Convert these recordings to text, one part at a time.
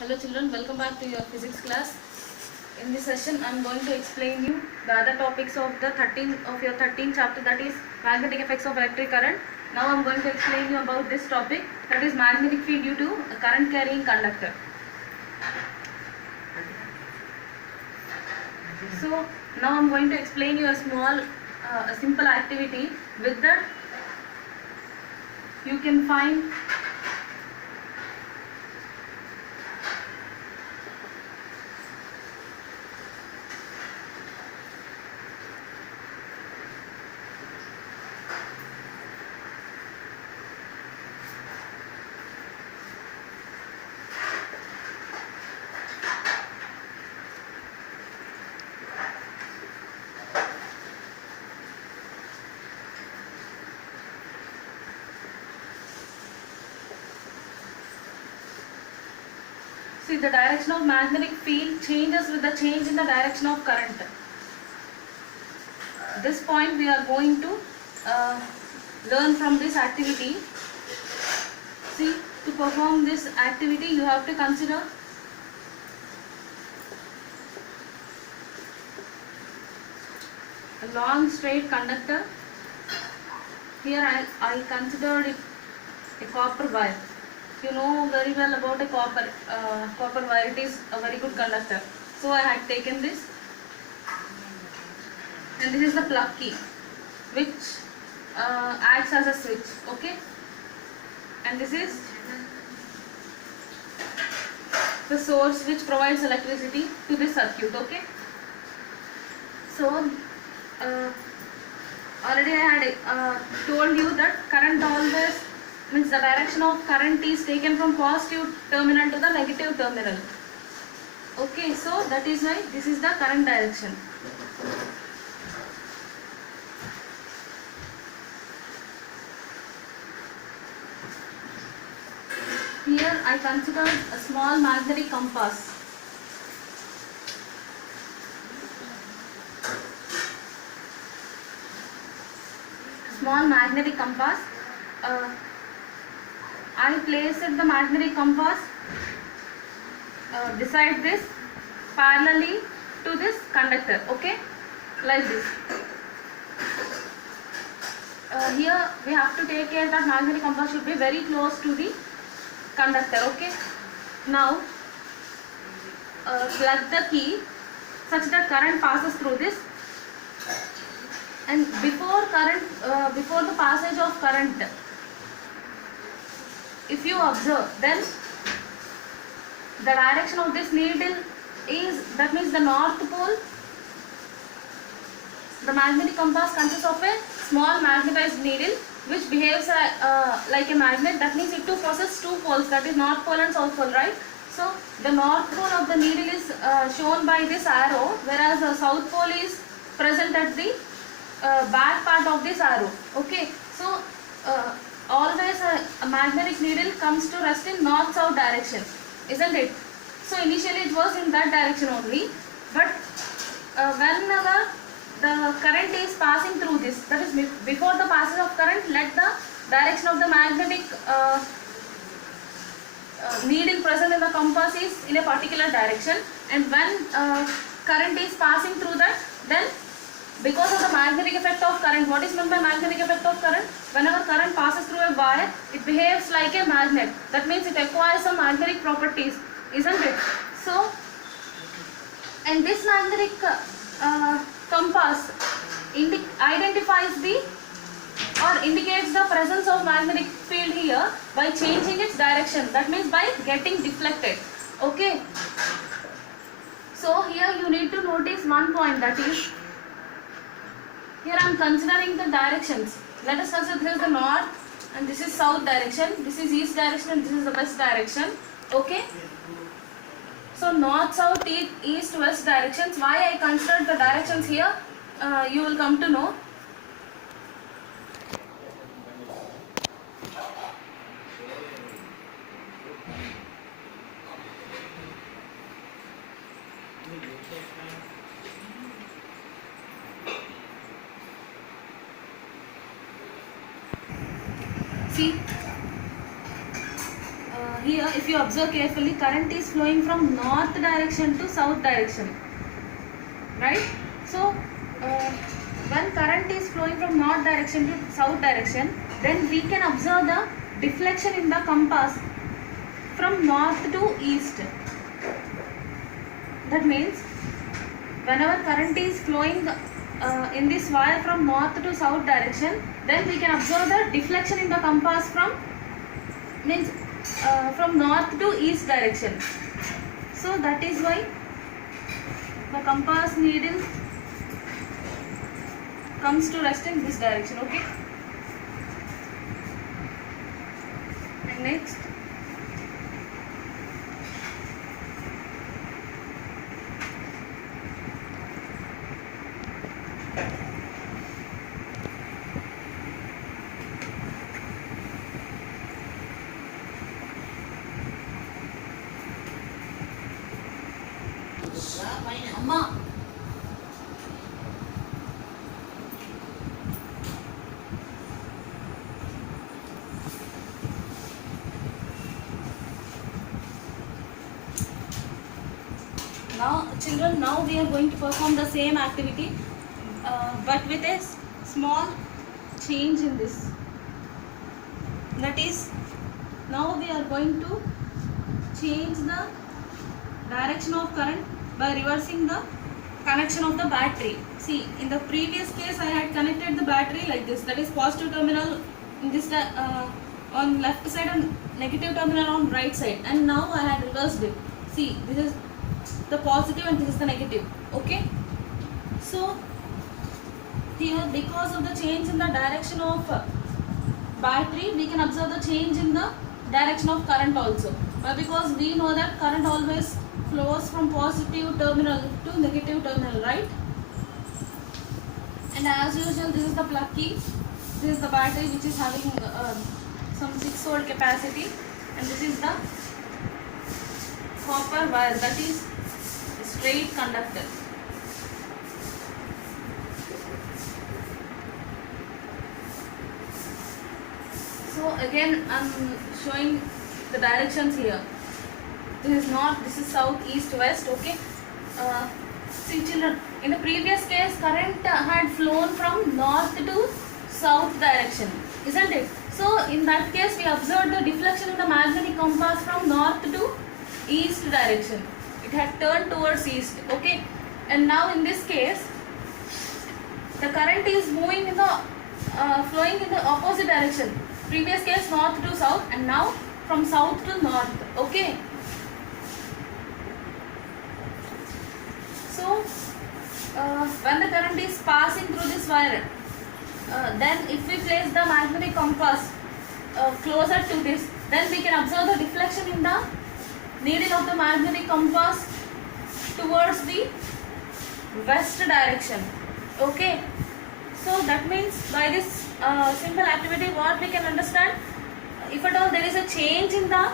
Hello children, welcome back to your physics class. In this session I am going to explain you the other topics of the 13th chapter, that is magnetic effects of electric current. Now I am going to explain you about this topic, that is magnetic field due to a current carrying conductor. So now I am going to explain you a simple activity. With that you can find see, the direction of magnetic field changes with the change in the direction of current. This point we are going to learn from this activity. See, to perform this activity you have to consider a long straight conductor. Here I considered it a copper wire. You know very well about a copper wire. It is a very good conductor. So I had taken this, and this is the plug key which acts as a switch. Okay, and this is the source which provides electricity to this circuit. Okay, so already I had told you that current always means the direction of current is taken from positive terminal to the negative terminal. Okay, so that is why this is the current direction. Here I considered a small magnetic compass. Small magnetic compass. I placed the magnetic compass beside this, parallelly to this conductor. Okay, like this. Here we have to take care that magnetic compass should be very close to the conductor. Okay, now plug the key such that current passes through this, and before the passage of current, if you observe, then the direction of this needle is, that means the north pole. The magnetic compass consists of a small magnetized needle which behaves like a magnet. That means it too possesses two poles, that is north pole and south pole, right? So the north pole of the needle is shown by this arrow, whereas the south pole is present at the back part of this arrow. Okay, so always a magnetic needle comes to rest in north-south direction, isn't it? So initially it was in that direction only, but whenever the current is passing through this, that is before the passage of current, let the direction of the magnetic needle present in the compass is in a particular direction, and when current is passing through that, then because of the magnetic effect of current, what is meant by magnetic effect of current? Whenever current passes through a wire, it behaves like a magnet. That means it acquires some magnetic properties, isn't it? So, and this magnetic compass identifies or indicates the presence of magnetic field here by changing its direction. That means by getting deflected. Okay. So here you need to notice one point, that is, here I am considering the directions. Let us consider this is the north and this is south direction, this is east direction and this is the west direction. Okay. So north, south, east, west directions. Why I considered the directions here, you will come to know. See, here if you observe carefully, current is flowing from north direction to south direction, right? So when current is flowing from north direction to south direction, then we can observe the deflection in the compass from north to east. That means whenever current is flowing in this wire from north to south direction, then we can observe the deflection in the compass from north to east direction. So that is why the compass needle comes to rest in this direction. Okay. And next, Amma. Now children, now we are going to perform the same activity but with a small change in this. That is, now we are going to change the direction of current by reversing the connection of the battery. See, in the previous case I had connected the battery like this, that is positive terminal in this on left side and negative terminal on right side, and now I had reversed it. See, this is the positive and this is the negative. Okay, so here, because of the change in the direction of battery, we can observe the change in the direction of current also. But because we know that current always flows from positive terminal to negative terminal, right? And as usual, this is the plug key, this is the battery which is having some 6 volt capacity, and this is the copper wire, that is straight conductor. So again I am showing the directions here. This is north, this is south, east, west. Okay. See children, in the previous case current had flown from north to south direction, isn't it? So in that case we observed the deflection in the magnetic compass from north to east direction. It had turned towards east. Okay. And now in this case the current is moving in the flowing in the opposite direction. Previous case north to south, and now from south to north. Okay. So when the current is passing through this wire, then if we place the magnetic compass closer to this, then we can observe the deflection in the needle of the magnetic compass towards the west direction. Okay. So that means by this simple activity what we can understand, if at all there is a change in the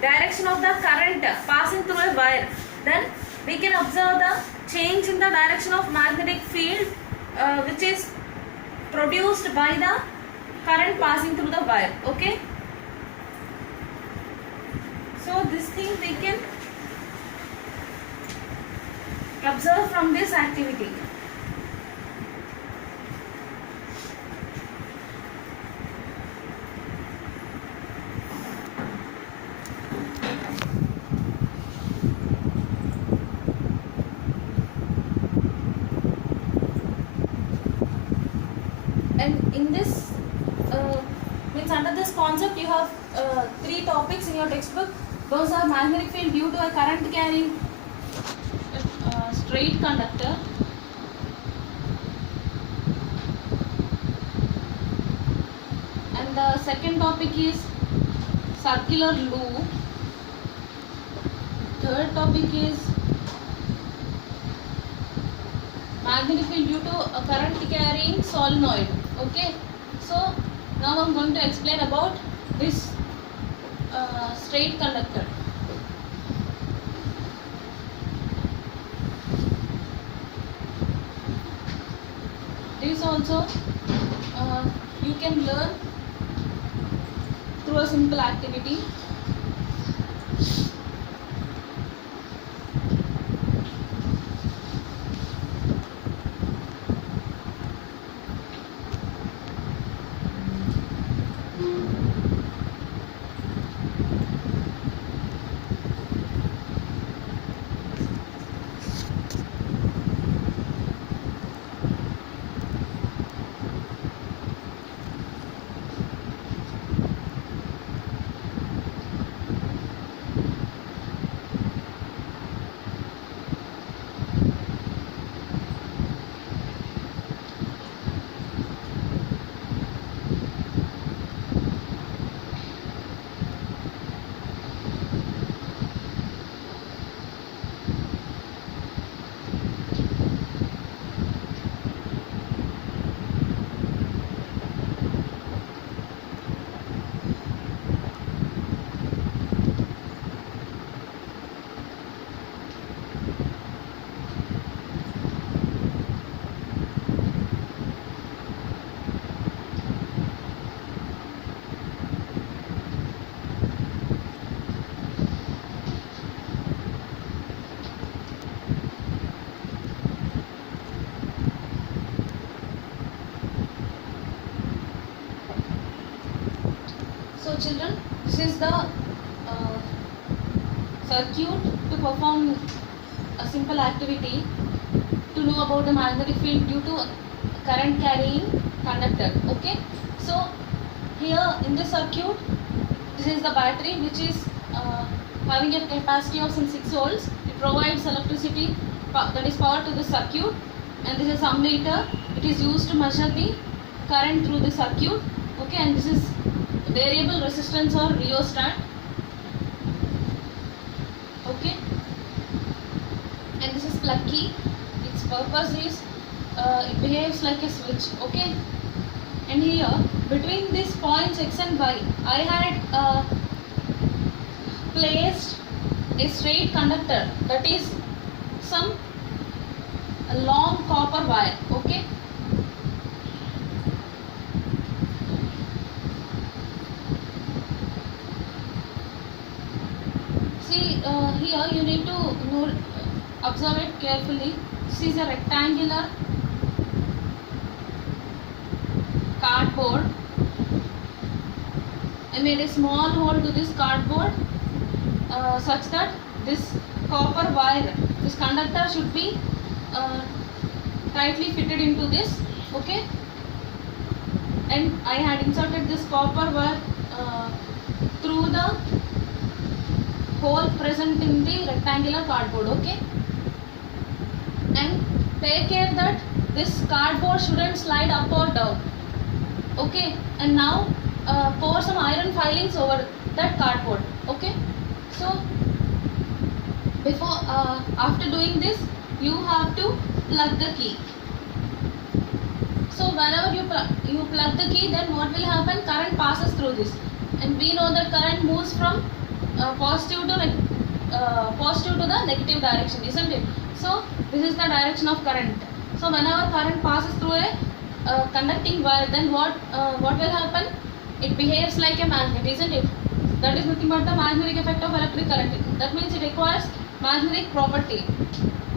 direction of the current passing through a wire, then we can observe the change in the direction of magnetic field which is produced by the current passing through the wire. Okay. So this thing we can observe from this activity. And in this means under this concept you have 3 topics in your textbook. Those are magnetic field due to a current carrying straight conductor, and the second topic is circular loop. Third topic is magnetic field due to a current carrying solenoid. Okay. So now I am going to explain about this straight conductor. This also you can learn through a simple activity. is the circuit to perform a simple activity to know about the magnetic field due to current carrying conductor. Okay, so here in this circuit, this is the battery which is having a capacity of some 6 volts. It provides electricity, that is power, to the circuit, and this is ammeter. It is used to measure the current through the circuit. Okay, and this is variable resistance or rheostat. Okay, and this is plug key. Its purpose is it behaves like a switch. Okay, and here between these points X and Y, I had placed a straight conductor, that is some long copper wire. Okay, see here you need to observe it carefully. This is a rectangular cardboard. I made a small hole to this cardboard such that this copper wire, this conductor should be tightly fitted into this. Okay, and I had inserted this copper wire through the hole present in the rectangular cardboard. Okay, and take care that this cardboard shouldn't slide up or down. Okay, and now pour some iron filings over that cardboard. Okay, so before after doing this, you have to plug the key. So whenever you plug the key, then what will happen? Current passes through this, and we know that current moves from positive to the negative direction, isn't it? So this is the direction of current. So whenever current passes through a conducting wire, then what will happen? It behaves like a magnet, isn't it? That is nothing but the magnetic effect of electric current. That means it requires magnetic property.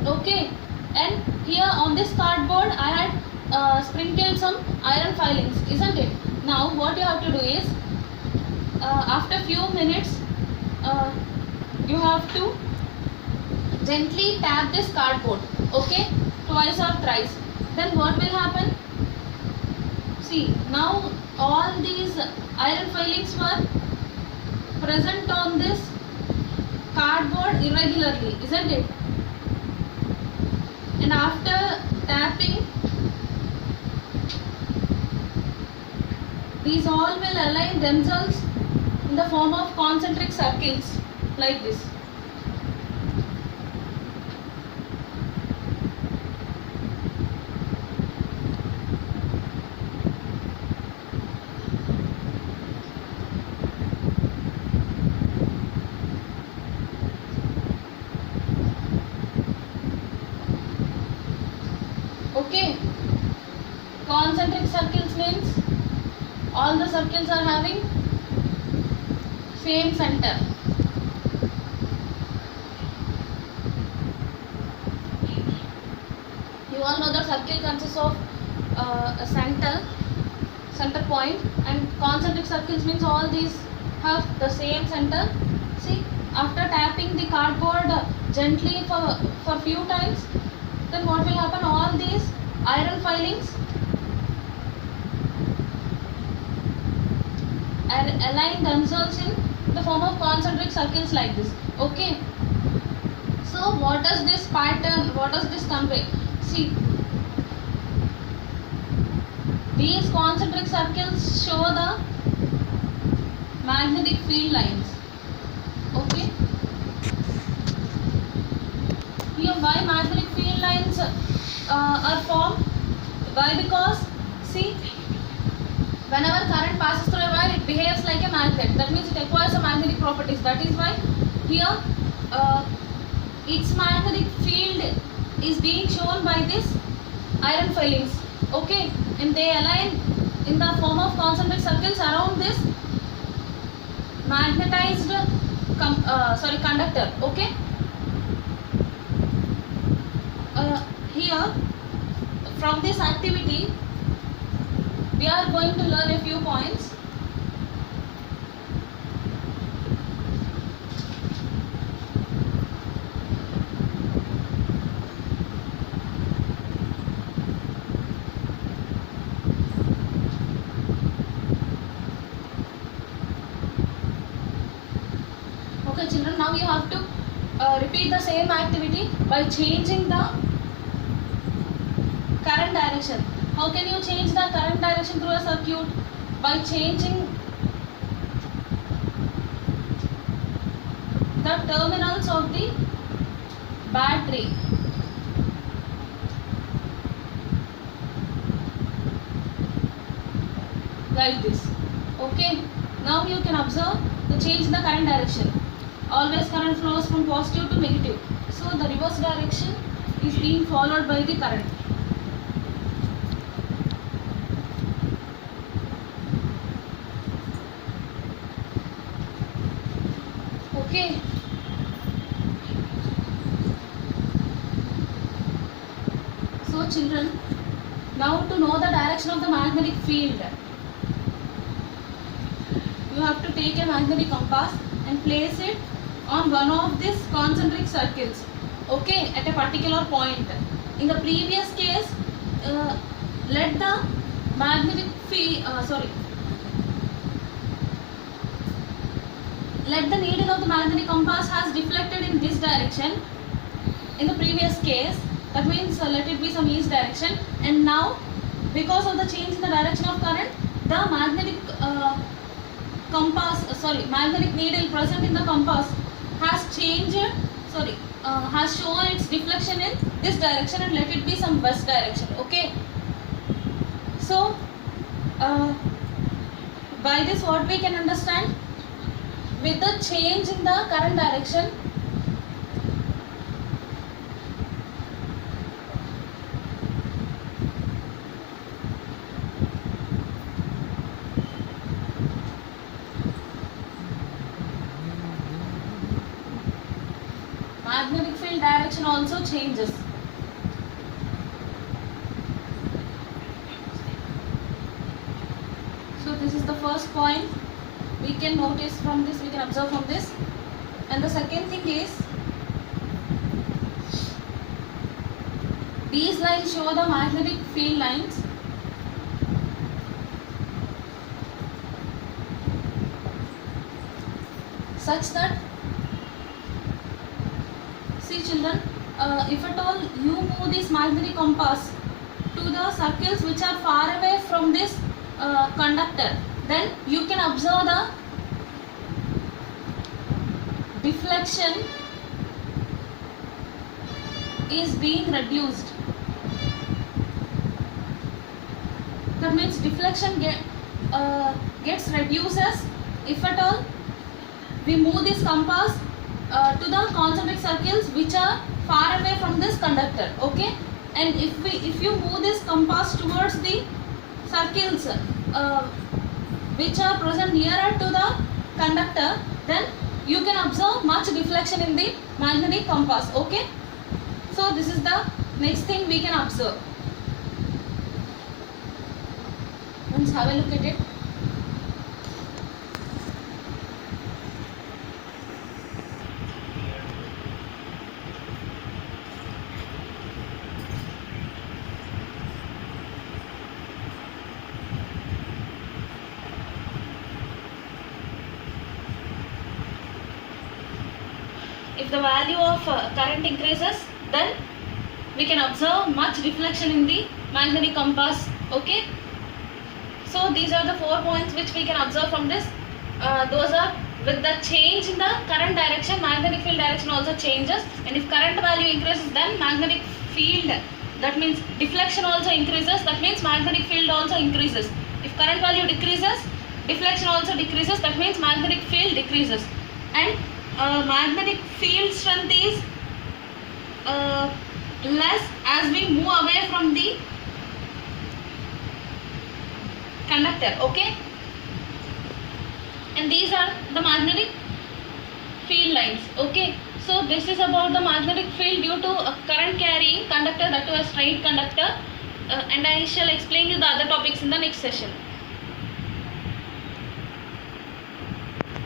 Okay, and here on this cardboard I had sprinkled some iron filings, isn't it? Now what you have to do is after few minutes you have to gently tap this cardboard. Okay, twice or thrice. Then what will happen? See, now all these iron filings were present on this cardboard irregularly, isn't it? And after tapping, these all will align themselves in the form of concentric circles like this. Okay, concentric circles means all the circles are having same center. You all know the circle consists of a center point, and concentric circles means all these have the same center. See, after tapping the cardboard gently for few times, then what will happen? All these iron filings align themselves in the form of concentric circles like this. Okay, so what does this pattern, what does this convey? See, these concentric circles show the magnetic field lines. Okay, here why magnetic field lines are formed? Why? Because see, whenever current passes through a wire, it behaves like a magnet. That means it acquires some magnetic properties. That is why here its magnetic field is being shown by this iron filings. Okay, and they align in the form of concentric circles around this magnetized conductor. Okay, here from this activity we are going to learn a few points. repeat the same activity by changing the current direction. How can you change the current direction through a circuit? By changing the terminals of the battery. Like this. Okay. Now you can observe the change in the current direction. Always current flows from positive to negative. So the reverse direction is being followed by the current. Okay. So children, now to know the direction of the magnetic field, you have to take a magnetic compass and place it on one of these concentric circles, okay, at a particular point. In the previous case, let the magnetic field, let the needle of the magnetic compass has deflected in this direction. In the previous case, that means let it be some east direction, and now because of the change in the direction of current, the magnetic magnetic needle present in the compass has changed, has shown its deflection in this direction, and let it be some west direction, okay. So by this what we can understand, with the change in the current direction, magnetic field direction also changes. So this is the first point we can notice from this, we can observe from this. And the second thing is, these lines show the magnetic field lines. Such that, see children, if at all you move this magnetic compass to the circles which are far away from this conductor, then you can observe the deflection is being reduced. That means deflection gets reduces if at all we move this compass to the concentric circles which are far away from this conductor, okay. And if you move this compass towards the circles which are present nearer to the conductor, then you can observe much deflection in the magnetic compass, okay. So this is the next thing we can observe. Let's have a look at it. If the value of current increases, then we can observe much reflection in the magnetic compass, okay. So these are the 4 points which we can observe from this. Those are, with the change in the current direction, magnetic field direction also changes, and if current value increases, then magnetic field, that means deflection also increases, that means magnetic field also increases. If current value decreases, deflection also decreases, that means magnetic field decreases. And magnetic field strength is less as we move away from the conductor, okay. And these are the magnetic field lines, okay. So this is about the magnetic field due to a current carrying conductor, that to a straight conductor, and I shall explain you the other topics in the next session.